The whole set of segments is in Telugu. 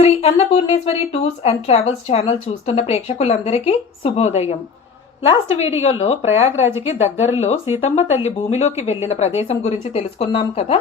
Shri Annapurneshwari tours and travels channel చూస్తున్న ప్రేక్షకులందరికీ శుభోదయం. లాస్ట్ వీడియోలో ప్రయాగ్రాజ్కి దగ్గరలో సీతమ్మ తల్లి భూమిలోకి వెళ్ళిన ప్రదేశం గురించి తెలుసుకున్నాం కదా?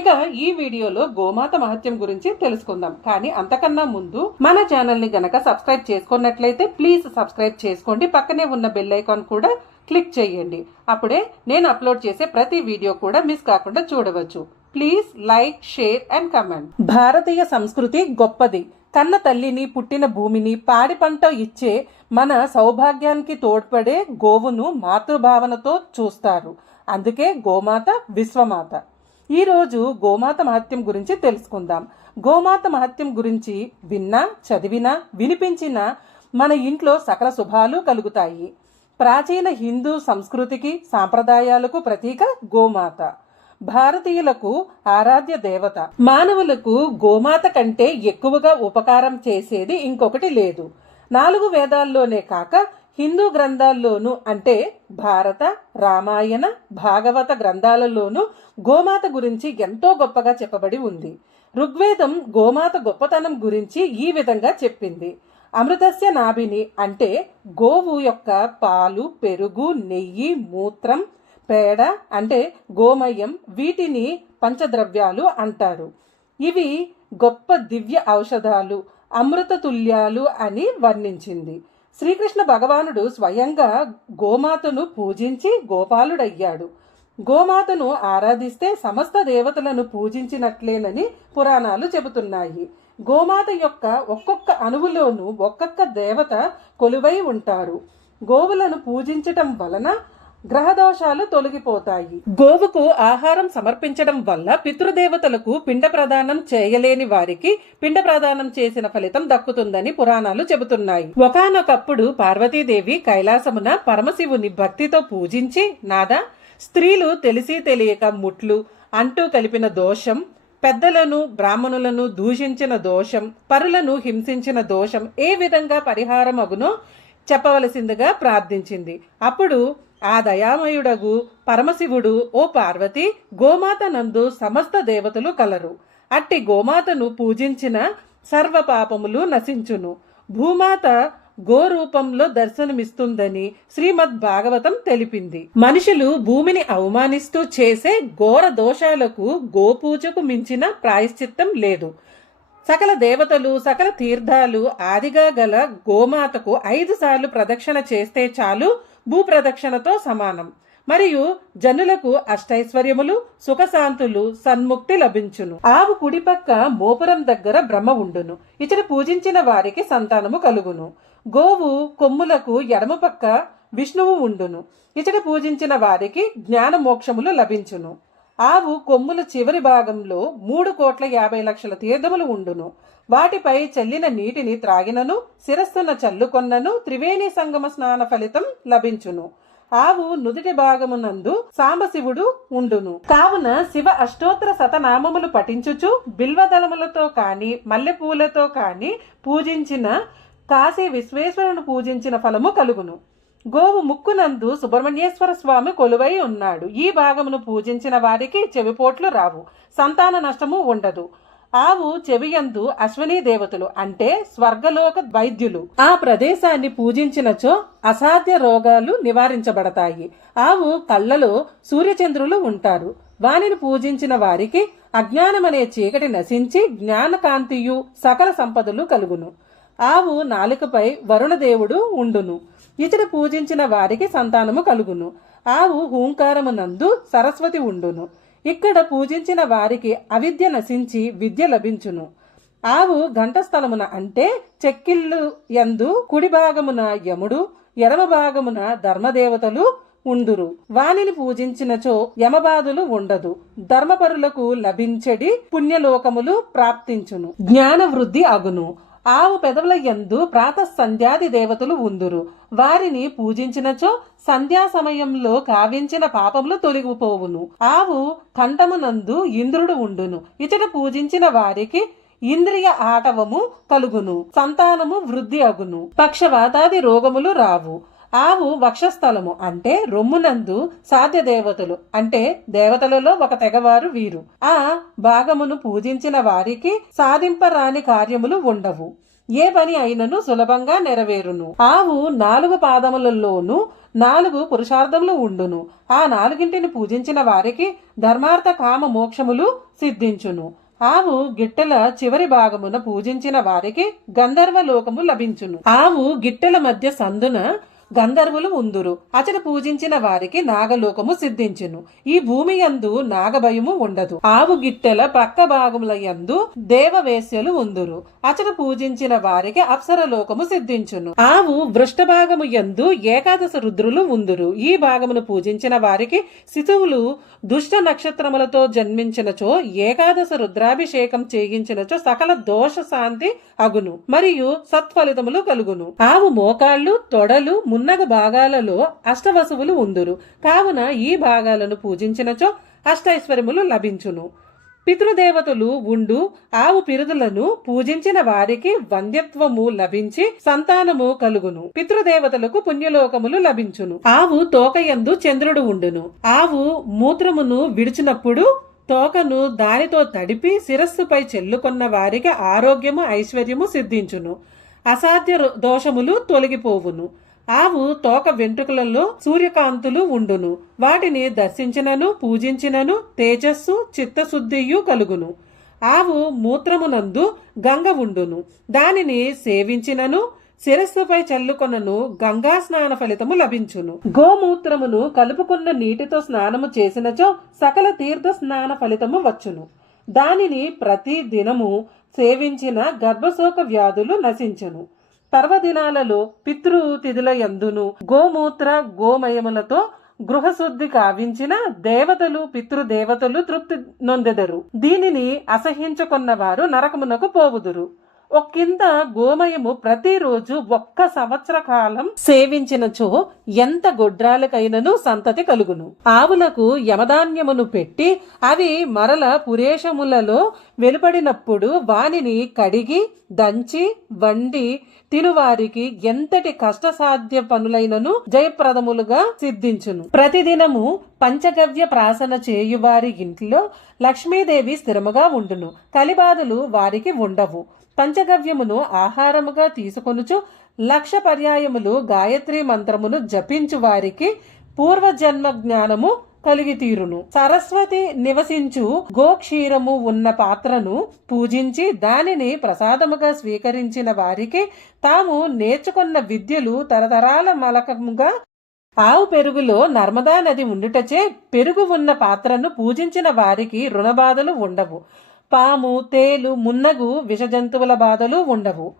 ఇక ఈ వీడియోలో గోమాత మహత్యం గురించి తెలుసుకుందాం. కానీ అంతకన్నా ముందు మన ఛానల్ని గనక సబ్స్క్రైబ్ చేసుకున్నట్లయితే ప్లీజ్ సబ్స్క్రైబ్ చేసుకోండి. పక్కనే ఉన్న బెల్ ఐకాన్ కూడా క్లిక్ చేయండి. అప్పుడే నేను అప్లోడ్ చేసే ప్రతి వీడియో కూడా మిస్ కాకుండా చూడవచ్చు. Please like share and comment భారతీయ సంస్కృతి గొప్పది. కన్న తల్లిని పుట్టిన భూమిని పాడి పంట ఇచ్చే మన సౌభాగ్యానికి తోడ్పడే గోవును మాతృభావనతో చూస్తారు. అందుకే గోమాత విశ్వమాత. ఈరోజు గోమాత మహత్యం గురించి తెలుసుకుందాం. గోమాత మహత్యం గురించి విన్నా చదివినా వినిపించినా మన ఇంట్లో సకల శుభాలు కలుగుతాయి. ప్రాచీన హిందూ సంస్కృతికి సాంప్రదాయాలకు ప్రతీక గోమాత. భారతీయులకు ఆరాధ్య దేవత. మానవులకు గోమాత కంటే ఎక్కువగా ఉపకారం చేసేది ఇంకొకటి లేదు. నాలుగు వేదాల్లోనే కాక హిందూ గ్రంథాల్లోనూ అంటే భారత రామాయణ భాగవత గ్రంథాలలోనూ గోమాత గురించి ఎంతో గొప్పగా చెప్పబడి ఉంది. ఋగ్వేదం గోమాత గొప్పతనం గురించి ఈ విధంగా చెప్పింది. అమృతస్య నాభిని అంటే గోవు యొక్క పాలు పెరుగు నెయ్యి మూత్రం పేడ అంటే గోమయం వీటిని పంచద్రవ్యాలు అంటారు. ఇవి గొప్ప దివ్య ఔషధాలు అమృతతుల్యాలు అని వర్ణించింది. శ్రీకృష్ణ భగవానుడు స్వయంగా గోమాతను పూజించి గోపాలుడయ్యాడు. గోమాతను ఆరాధిస్తే సమస్త దేవతలను పూజించినట్లేనని పురాణాలు చెబుతున్నాయి. గోమాత యొక్క ఒక్కొక్క అణువులోనూ ఒక్కొక్క దేవత కొలువై ఉంటారు. గోవులను పూజించటం వలన గ్రహదోషాలు తొలగిపోతాయి. గోవుకు ఆహారం సమర్పించడం వల్ల పితృదేవతలకు పిండ ప్రదానం చేయలేని వారికి పిండ ప్రదానం చేసిన ఫలితం దక్కుతుందని పురాణాలు చెబుతున్నాయి. ఒకానొకప్పుడు పార్వతీదేవి కైలాసమున పరమశివుని భక్తితో పూజించి నాదా స్త్రీలు తెలిసి తెలియక ముట్లు అంటూ కలిపిన దోషం పెద్దలను బ్రాహ్మణులను దూషించిన దోషం పరులను హింసించిన దోషం ఏ విధంగా పరిహారం అగునో చెప్పవలసిందిగా ప్రార్థించింది. అప్పుడు ఆ దయామయుడగు పరమశివుడు ఓ పార్వతి గోమాత నందు సమస్త దేవతలు కలరు. అట్టి గోమాతను పూజించిన సర్వ పాపములు నశించును. భూమాత గో రూపంలో దర్శనమిస్తుందని శ్రీమద్ భాగవతం తెలిపింది. మనుషులు భూమిని అవమానిస్తూ చేసే ఘోర దోషాలకు గోపూజకు మించిన ప్రాయశ్చిత్తం లేదు. సకల దేవతలు సకల తీర్థాలు ఆదిగా గల గోమాతకు ఐదు సార్లు ప్రదక్షిణ చేస్తే చాలు భూప్రదక్షిణతో సమానం. మరియు జనులకు అష్టైశ్వర్యములు సుఖశాంతులు సన్ముక్తి లభించును. ఆవు కుడిపక్క మోపురం దగ్గర బ్రహ్మ ఉండును. ఇతడు పూజించిన వారికి సంతానము కలుగును. గోవు కొమ్ములకు ఎడమ పక్క విష్ణువు ఉండును. ఇతడు పూజించిన వారికి జ్ఞాన మోక్షములు లభించును. ఆవు కొమ్ముల చివరి భాగంలో మూడు కోట్ల యాభై లక్షల తీర్థములు ఉండును. వాటిపై చల్లిన నీటిని త్రాగినను శిరస్సున చల్లుకొన్నను త్రివేణి సంగమ స్నాన ఫలితం లభించును. ఆవు నుదుటి భాగమునందు సాంబశివుడు ఉండును. కావున శివ అష్టోత్తర శతనామములు పఠించుచు బిల్వదళములతో కాని మల్లెపూలతో కాని పూజించిన కాశీ విశ్వేశ్వరుని పూజించిన ఫలము కలుగును. గోవు ముక్కునందు సుబ్రహ్మణ్యేశ్వర స్వామి కొలువై ఉన్నాడు. ఈ భాగమును పూజించిన వారికి చెవిపోట్లు రావు. సంతాన నష్టము ఉండదు. ఆవు చెవియందు అశ్విని దేవతలు అంటే స్వర్గలోక వైద్యులు. ఆ ప్రదేశాన్ని పూజించినచో అసాధ్య రోగాలు నివారించబడతాయి. ఆవు కళ్ళలో సూర్యచంద్రులు ఉంటారు. వానిని పూజించిన వారికి అజ్ఞానమనే చీకటి నశించి జ్ఞానకాంతియు సకల సంపదలు కలుగును. ఆవు నాలుకపై వరుణదేవుడు ఉండును. ఇతడు పూజించిన వారికి సంతానము కలుగును. ఆవు హూంకారమునందు సరస్వతి ఉండును. ఇక్కడ పూజించిన వారికి అవిద్య నశించి విద్య లభించును. ఆవు ఘంటస్థలమున అంటే చెక్కిళ్ళు యందు కుడి భాగమున యముడు ఎడమ భాగమున ధర్మదేవతలు ఉండురు. వానిని పూజించినచో యమబాధులు ఉండదు. ధర్మపరులకు లభించడి పుణ్యలోకములు ప్రాప్తించును. జ్ఞాన వృద్ధి అగును. ఆవు పెదవుల యందు ప్రాత సంధ్యాది దేవతలు ఉందురు. వారిని పూజించినచో సంధ్యా సమయంలో కావించిన పాపములు తొలగిపోవును. ఆవు కంఠమునందు ఇంద్రుడు ఉండును. ఇచట పూజించిన వారికి ఇంద్రియ ఆటవము కలుగును. సంతానము వృద్ధి అగును. పక్షవాతాది రోగములు రావు. ఆవు వక్షస్థలము అంటే రొమ్మునందు సాధ్య దేవతలు అంటే దేవతలలో ఒక తెగవారు వీరు. ఆ భాగమును పూజించిన వారికి సాధింపరాని కార్యములు ఉండవు. ఏ పని అయినను సులభంగా నెరవేరును. ఆవు నాలుగు పాదములలోను నాలుగు పురుషార్థములు ఉండును. ఆ నాలుగింటిని పూజించిన వారికి ధర్మార్థ కామ మోక్షములు సిద్ధించును. ఆవు గిట్టెల చివరి భాగమున పూజించిన వారికి గంధర్వ లోకము లభించును. ఆవు గిట్టెల మధ్య సందున గంధర్వులు ఉందురు. అతడు పూజించిన వారికి నాగలోకము సిద్ధించును. ఈ భూమి యందు నాగభయము ఉండదు. ఆవు గిట్టెల ప్రక్క భాగముల యందు దేవవేశ్యలు ఉందురు. అతడు పూజించిన వారికి అప్సర లోకము సిద్ధించును. ఆవు వృష్ట భాగము యందు ఏకాదశ రుద్రులు ఉందురు. ఈ భాగమును పూజించిన వారికి శిశువులు దుష్ట నక్షత్రములతో జన్మించినచో ఏకాదశ రుద్రాభిషేకం చేయించినచో సకల దోష శాంతి అగును. మరియు సత్ఫలితములు కలుగును. ఆవు మోకాళ్ళు తొడలు మున్నగ భాగాలలో అష్టవసువులు ఉందురు. కావున ఈ భాగాలను పూజించినచో అష్టైశ్వర్యములు లభించును. పితృదేవతలు ఉండు ఆవు పిరుదులను పూజించిన వారికి వంద్యత్వము లభించి సంతానము కలుగును. పితృదేవతలకు పుణ్యలోకములు లభించును. ఆవు తోకయందు చంద్రుడు ఉండును. ఆవు మూత్రమును విడిచినప్పుడు తోకను దానితో తడిపి శిరస్సుపై చెల్లుకొన్న వారికి ఆరోగ్యము ఐశ్వర్యము సిద్ధించును. అసాధ్య రో- దోషములు తొలగిపోవును. ఆవు తోక వెంట్రుకలలో సూర్యకాంతులు ఉండును. వాటిని దర్శించినను పూజించినను తేజస్సు చిత్తశుద్ధియు కలుగును. ఆవు మూత్రమునందు గంగ ఉండును. దానిని సేవించినను శిరస్సుపై చల్లుకొనను గంగా స్నాన ఫలితము లభించును. గోమూత్రమును కలుపుకున్న నీటితో స్నానము చేసినచో సకల తీర్థ స్నాన ఫలితము వచ్చును. దానిని ప్రతి దినము సేవించిన గర్భశోక వ్యాధులు నశించును. పర్వదినాలలో పితృ తిథుల యందును గోమూత్ర గోమయములతో గృహశుద్ధి కావించిన దేవతలు పితృదేవతలు తృప్తి నొందెదరు. దీనిని అసహించుకున్న వారు నరకమునకు పోవుదురు. ఒక్కింత గోమయము ప్రతిరోజు ఒక్క సంవత్సర కాలం సేవించినచో ఎంత గొడ్రాలకైనను సంతతి కలుగును. ఆవులకు యమధాన్యమును పెట్టి అవి మరల పురేషములలో వెలుపడినప్పుడు వానిని కడిగి దంచి వండి తినువారికి ఎంతటి కష్టసాధ్య పనులైనను జయప్రదములుగా సిద్ధించును. ప్రతిదినము పంచగవ్య ప్రాసన చేయువారి ఇంట్లో లక్ష్మీదేవి స్థిరముగా ఉండును. కలిబాధలు వారికి ఉండవు. పంచగవ్యమును ఆహారముగా తీసుకొనుచు లక్ష పర్యాయములు గాయత్రి మంత్రమును జపించు వారికి పూర్వజన్మ జ్ఞానము కలిగి తీరును సరస్వతి నివసించు గోక్షీరము ఉన్న పాత్రను పూజించి దానిని ప్రసాదముగా స్వీకరించిన వారికి తాము నేర్చుకున్న విద్యలు తరతరాల మలకముగా ఆవు పెరుగులో నర్మదా నది ఉండుటచే పెరుగు ఉన్న పాత్రను పూజించిన వారికి రుణబాధలు ఉండవు. పాము తేలు మున్నగు విషజంతువుల బాధలు ఉండవు.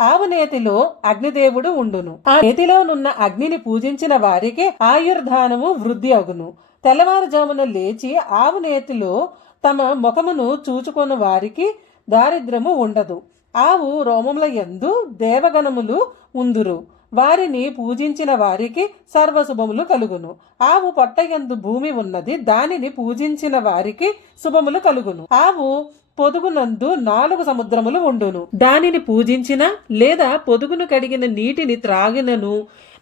ఆవు నేతిలో అగ్నిదేవుడు ఉండును. ఆ నేతిలోనున్న అగ్నిని పూజించిన వారికి ఆయుర్ధానము వృద్ధి అగును. తెల్లవారుజామున లేచి ఆవు నేతిలో తమ ముఖమును చూచుకొని వారికి దారిద్రము ఉండదు. ఆవు రోమముల ఎందు దేవగణములు ఉందురు. వారిని పూజించిన వారికి సర్వశుభములు కలుగును. ఆవు పొట్టయందు భూమి ఉన్నది దానిని పూజించిన వారికి శుభములు కలుగును. ఆవు పొదుగునందు నాలుగు సముద్రములు ఉండును. దానిని పూజించిన లేదా పొదుగును కడిగిన నీటిని త్రాగినను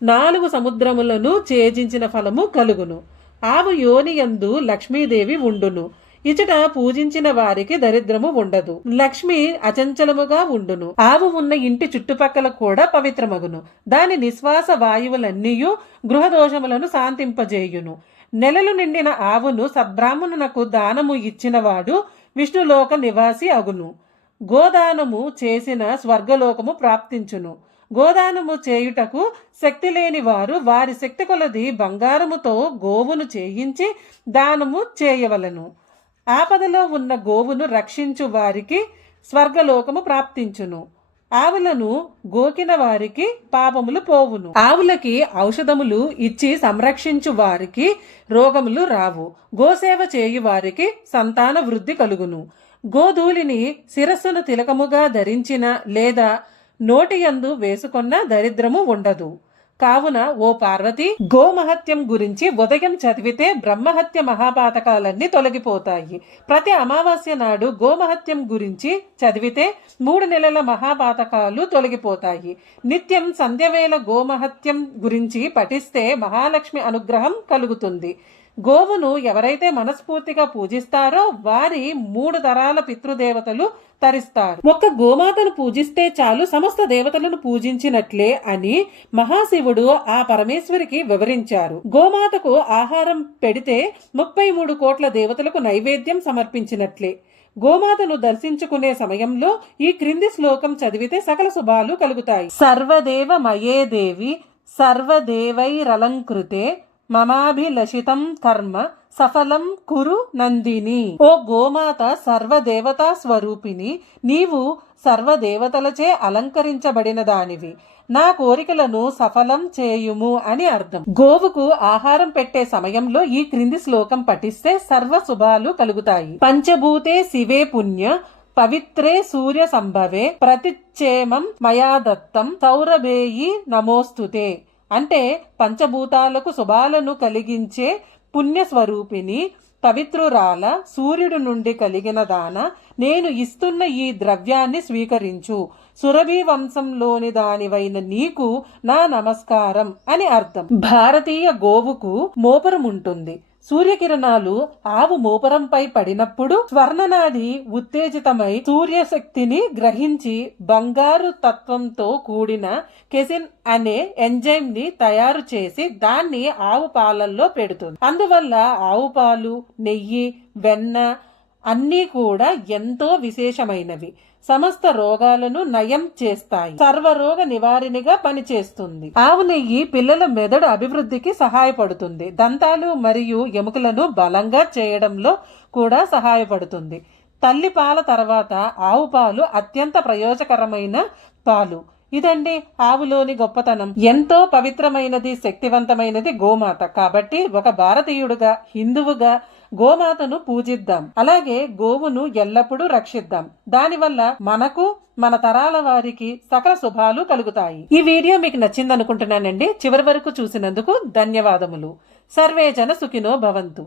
నాలుగు సముద్రములను ఛేజించిన ఫలము కలుగును. ఆవు యోనియందు లక్ష్మీదేవి ఉండును. ఇచట పూజించిన వారికి దరిద్రము ఉండదు. లక్ష్మి అచంచలముగా ఉండును. ఆవు ఉన్న ఇంటి చుట్టుపక్కల కూడా పవిత్రమగును. దాని నిశ్వాస వాయువులన్నీయు గృహదోషములను శాంతింపజేయును. నెలలు నిండిన ఆవును సద్బ్రాహ్మణునకు దానము ఇచ్చినవాడు విష్ణులోక నివాసి అగును. గోదానము చేసిన స్వర్గలోకము ప్రాప్తించును. గోదానము చేయుటకు శక్తి లేని వారు వారి శక్తి కొలది బంగారముతో గోవును చేయించి దానము చేయవలను. ఆపదలో ఉన్న గోవును రక్షించు వారికి స్వర్గలోకము ప్రాప్తించును. ఆవులను గోకిన వారికి పాపములు పోవును. ఆవులకి ఔషధములు ఇచ్చి సంరక్షించు వారికి రోగములు రావు. గోసేవ చేయు వారికి సంతాన వృద్ధి కలుగును. గోధూళిని శిరస్సును తిలకముగా ధరించిన లేదా నోటి యందు వేసుకున్న దరిద్రము ఉండదు. కావున ఓ పార్వతి గోమహత్యం గురించి ఉదయం చదివితే బ్రహ్మహత్య మహాపాతకాలన్నీ తొలగిపోతాయి. ప్రతి అమావాస్య నాడు గోమహత్యం గురించి చదివితే మూడు నెలల మహాపాతకాలు తొలగిపోతాయి. నిత్యం సంధ్యవేళ గోమహత్యం గురించి పఠిస్తే మహాలక్ష్మి అనుగ్రహం కలుగుతుంది. గోవును ఎవరైతే మనస్ఫూర్తిగా పూజిస్తారో వారి మూడు తరాల పితృదేవతలు తరిస్తారు. ఒక్క గోమాతను పూజిస్తే చాలు సమస్త దేవతలను పూజించినట్లే అని మహాశివుడు ఆ పరమేశ్వరికి వివరించారు. గోమాతకు ఆహారం పెడితే ముప్పై మూడు కోట్ల దేవతలకు నైవేద్యం సమర్పించినట్లే. గోమాతను దర్శించుకునే సమయంలో ఈ క్రింది శ్లోకం చదివితే సకల శుభాలు కలుగుతాయి. సర్వదేవ మయే దేవి సర్వదేవైరలంకృతే మమాభిలషితం కర్మ సఫలం కురు నందిని. ఓ గోమాత సర్వదేవతా స్వరూపిణి నీవు సర్వదేవతలచే అలంకరించబడిన దానివి. నా కోరికలను సఫలం చేయుము అని అర్థం. గోవుకు ఆహారం పెట్టే సమయంలో ఈ క్రింది శ్లోకం పఠిస్తే సర్వ శుభాలు కలుగుతాయి. పంచభూతే శివే పుణ్య పవిత్రే సూర్య సంభవే ప్రతిచ్ఛేమం మయా దత్తం సౌరభేయి నమోస్తుతే. అంటే పంచభూతాలకు శుభాలను కలిగించే పుణ్యస్వరూపిణి పవిత్రురాల సూర్యుడు నుండి కలిగిన దాన నేను ఇస్తున్న ఈ ద్రవ్యాన్ని స్వీకరించు. సురభి వంశంలోని దానివైన నీకు నా నమస్కారం అని అర్థం. భారతీయ గోవుకు మోపరం ఉంటుంది సూర్యకిరణాలు ఆవు మోపరంపై పడినప్పుడు స్వర్ణనాడి ఉత్తేజితమై సూర్యశక్తిని గ్రహించి బంగారు తత్వంతో కూడిన కెసిన్ అనే ఎంజైమ్ని తయారు చేసి దాన్ని ఆవు పాలల్లో పెడుతుంది. అందువల్ల ఆవు పాలు నెయ్యి వెన్న అన్నీ కూడా ఎంతో విశేషమైనవి. సమస్త రోగాలను నయం చేస్తాయి. సర్వరోగ నివారిణిగా పనిచేస్తుంది. ఆవు నెయ్యి పిల్లల మెదడు అభివృద్ధికి సహాయపడుతుంది. దంతాలు మరియు ఎముకలను బలంగా చేయడంలో కూడా సహాయపడుతుంది. తల్లి పాల తర్వాత ఆవు పాలు అత్యంత ప్రయోజకరమైన పాలు. ఇదండి ఆవులోని గొప్పతనం. ఎంతో పవిత్రమైనది శక్తివంతమైనది గోమాత. కాబట్టి ఒక భారతీయుడుగా హిందువుగా గోమాతను పూజిద్దాం. అలాగే గోవును ఎల్లప్పుడూ రక్షిద్దాం. దానివల్ల మనకు మన తరాల వారికి సకల శుభాలు కలుగుతాయి. ఈ వీడియో మీకు నచ్చిందనుకుంటున్నానండి. చివరి వరకు చూసినందుకు ధన్యవాదములు. సర్వే జన సుఖినో భవంతు.